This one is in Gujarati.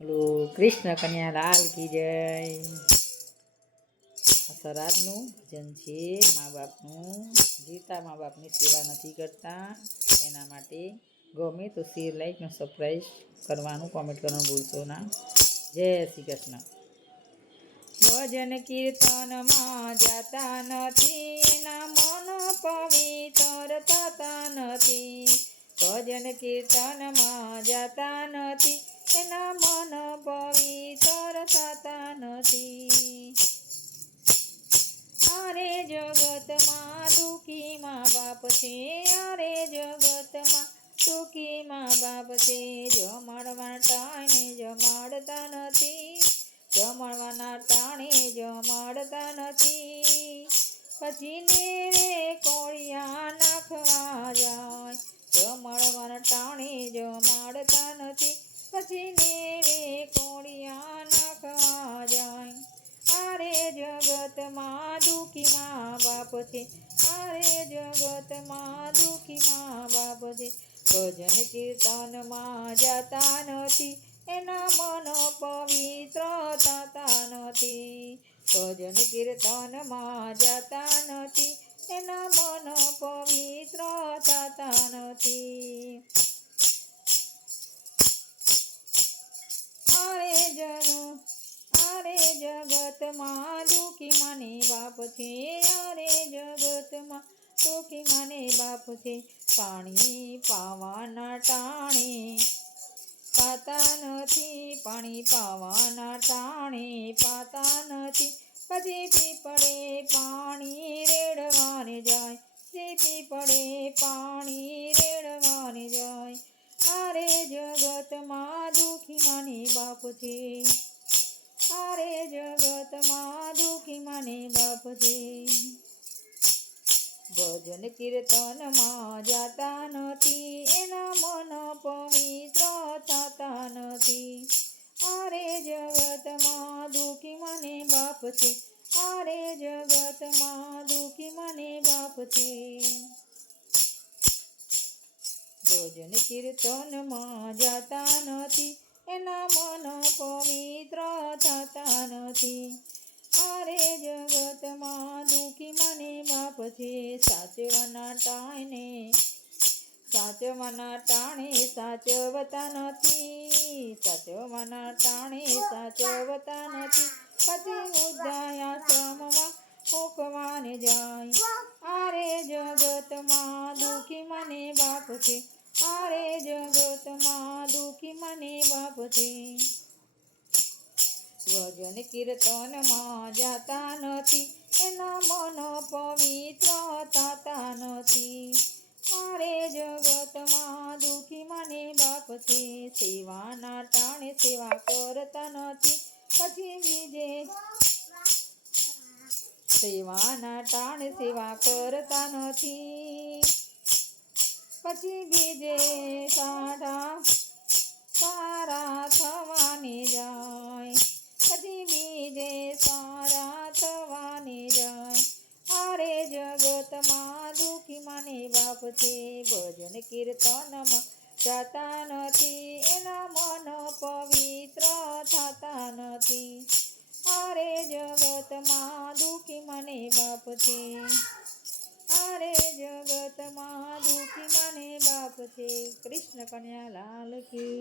બોલો કૃષ્ણ કન્યા લાલ કી જય. સરાદનું ભજન છે. મા બાપનું જીવતા મા બાપની સેવા નથી કરતા, એના માટે ગમે તો શેર, લાઈક ને સબસ્ક્રાઈબ કરવાનું, કોમેન્ટ કરવાનું ભૂલશો ના. જય શ્રી કૃષ્ણ. ભજન કીર્તનમાં જાતા નથી, એના મન પવિત્ર થતા નથી. ભજન કીર્તનમાં જાતા નથી, એના મન પવિત્ર થતા નથી. અરે જગતમાં દુઃખી મા બાપ છે, અરે જગતમાં દુઃખી મા બાપ છે. જમાડવા ટાણે જમાડતા નથી, જમાડવાના ટાણે જમાડતા નથી. પછી નેવે કોળિયા નાખવા જાય, જમાડવાના ટાણે જમાડતા નથી. પછી નેવે કોળિયા નાખવા જાય. અરે જગતમાં દુઃખી મા બાપ છે, અરે જગતમાં દુઃખી મા બાપ છે. ભજન કીર્તનમાં જાતા નથી, એના મન પવિત્ર થતા નથી. ભજન કીર્તનમાં જાતા નથી, એના મન પવિત્ર થતા નથી. અરે જગતમાં દુઃખી મને બાપ છે, અરે જગતમાં દુઃખી મને બાપ છે. પાણી પાવાના ટાણે પાતા નથી, પાણી પાવાના ટાણે પાતા નથી. પછી પીપળે પાણી રેડવાને જાય, જે પીપળે પાણી રેડવાને જાય. અરે જગતમાં દુઃખી મને બાપ છે, અરે જગતમાં દુઃખી મને બાપ છે. ભજન કીર્તનમાં જાતા નથી, એના મન પવિત્ર થતા નથી. અરે જગતમાં દુઃખી મને બાપ છે, અરે જગતમાં દુઃખી મને બાપ છે. ભજન કીર્તનમાં જાતા નથી, એના મન પવિત્ર થતા નથી. અરે જગતમાં દુઃખી મને બાપ છે. સાચવાના ટાણે સાચવતા નથી, સાચવાના ટાણે સાચવતા નથી. પછી વૃદ્ધાશ્રમમાં મૂકવાને જાય. અરે જગતમાં દુઃખી મને બાપ છે, અરે જગતમાં દુઃખી મને બાપ છે. ભજન કીર્તનમાં જાતા નથી, એના મન પવિત્ર થતા નથી. અરે જગતમાં દુઃખી મને બાપ છે. સેવાના ટાણે સેવા કરતા નથી, પછી બીજે સેવાના ટાણે સેવા કરતા નથી. પછી બીજે સારા થવાને જાય, પછી બીજે સારા થવાને જાય. અરે જગતમાં દુઃખી મને બાપ છે. ભજન કીર્તનમાં જાતા નથી, એના મન પવિત્ર થતા નથી. અરે જગતમાં દુઃખી મને બાપ છે, અરે જગતમાં દુઃખી મને બાપ છે. કૃષ્ણ કન્યા લાલ કી